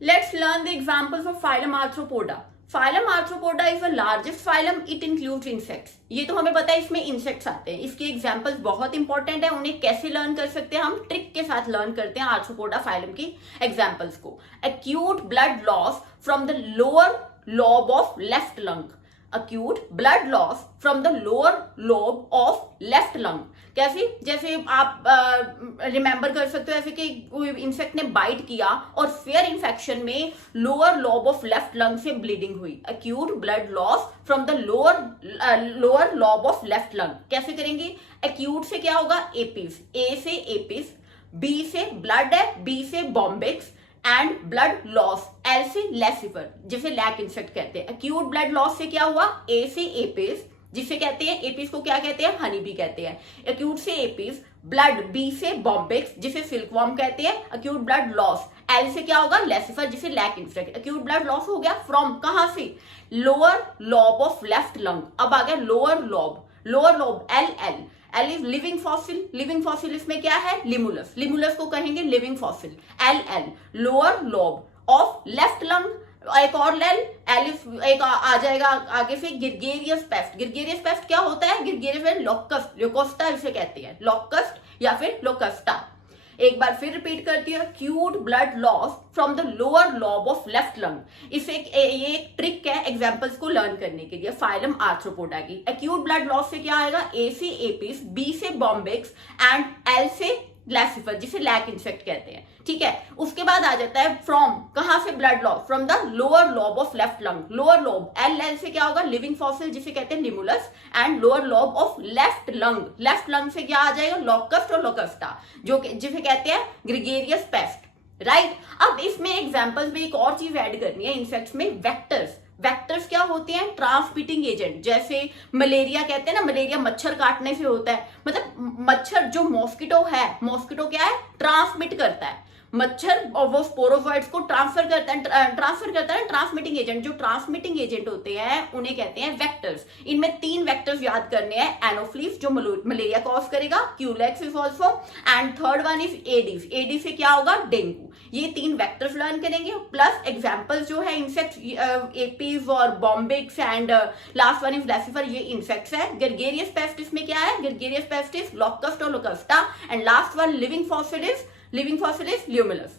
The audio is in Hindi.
Let's learn the examples of phylum Arthropoda. Phylum Arthropoda is the largest phylum. It includes insects. ये तो हमें पता है इसमें इंसेक्ट्स आते हैं. इसके एग्जाम्पल्स बहुत इंपॉर्टेंट है. उन्हें कैसे लर्न कर सकते हैं हम? ट्रिक के साथ लर्न करते हैं आर्थ्रोपोडा फाइलम की एग्जाम्पल्स को. Acute blood loss from the lower lobe of left lung. acute blood loss from the lower lobe of left lung. कैसे? जैसे आप रिमेंबर कर सकते हो ऐसे कि इंसेक्ट ने बाइट किया और फेयर इन्फेक्शन में lower lobe of left lung से ब्लीडिंग हुई. Acute blood loss from the lower lobe of left lung. कैसे करेंगे? एक्यूट से क्या होगा? एपिस. ए से एपिस, बी से ब्लड है, बी से Bombyx and blood loss, L से लेसिफर जिसे लैक इंसेक्ट कहते हैं. एक्यूट ब्लड लॉस से क्या हुआ? ए से एपिस जिसे कहते हैं, एपिस को क्या कहते हैं? हनी बी कहते हैं. एक्यूट से एपिस, ब्लड, बी से बॉम्बिक्स जिसे सिल्कवॉर्म कहते हैं. एक्यूट ब्लड लॉस, एल से क्या होगा? लेसिफर जिसे lac insect. Acute blood loss हो गया फ्रॉम कहां से? Lower lobe of left lung. अब आ गया lower lobe. Lower lobe L L. L is living fossil. Living fossil इसमें क्या है? लिमुलस. लिमुलस को कहेंगे living fossil. L L lower lobe of left lung. एक और एल एल एक आ जाएगा आगे से गिरगेरियस पेस्ट. गिरगेरियस पेस्ट क्या होता है? गिरगेरियस लोकस्ट, लोकोस्टा इसे कहते हैं. लोकस्ट या फिर लोकस्टा. एक बार फिर रिपीट करती है. Acute blood loss from the lower lobe of left lung. इसे ये एक ट्रिक है एग्जांपल्स को लर्न करने के लिए फाइलम आर्थ्रोपोडा की. एक्यूट ब्लड लॉस से क्या आएगा? ए से एपिस, बी से बॉम्बिक्स एंड एल से लेसिफर जिसे लैक इंसेक्ट कहते हैं. ठीक है. उसके बाद आ जाता है फ्रॉम. कहां से blood loss? From the lower lobe of left lung. Lower lobe L L से क्या होगा? लिविंग फॉसिल जिसे कहते हैं Limulus and lower lobe of left lung. Left lung से क्या आ जाएगा? लोकस्ट और लोकस्टा जो जिसे कहते हैं ग्रिगेरियस पेस्ट. राइट. अब इसमें एग्जाम्पल्स में एक और चीज ऐड करनी है इंसेक्ट्स में. वेक्टर्स. वेक्टर्स क्या होते हैं? Transmitting agent. जैसे मलेरिया कहते हैं ना, मलेरिया मच्छर काटने से होता है. मतलब मच्छर जो मॉस्किटो है, मॉस्किटो क्या है? ट्रांसमिट करता है. मच्छर और वो स्पोरोजोइड्स को ट्रांसफर करता है ट्रांसमिटिंग एजेंट. जो ट्रांसमिटिंग एजेंट होते हैं उन्हें कहते हैं वेक्टर्स. इनमें 3 वेक्टर्स याद करने हैं. एनोफ्लीस जो मलेरिया कॉज करेगा, Culex is also, and third one is Aedes. Aedes से क्या होगा? डेंगू. ये 3 वेक्टर्स लर्न करेंगे. प्लस एग्जाम्पल्स जो है इंसेक्ट एपीज और Bombyx and last one is Laccifer. ये इंसेक्ट्स है. ग्रेगेरियस पेस्ट इसमें क्या है? ग्रेगेरियस पेस्ट इज लोकस्ट और लोकस्टा and last one living fossil is luminous.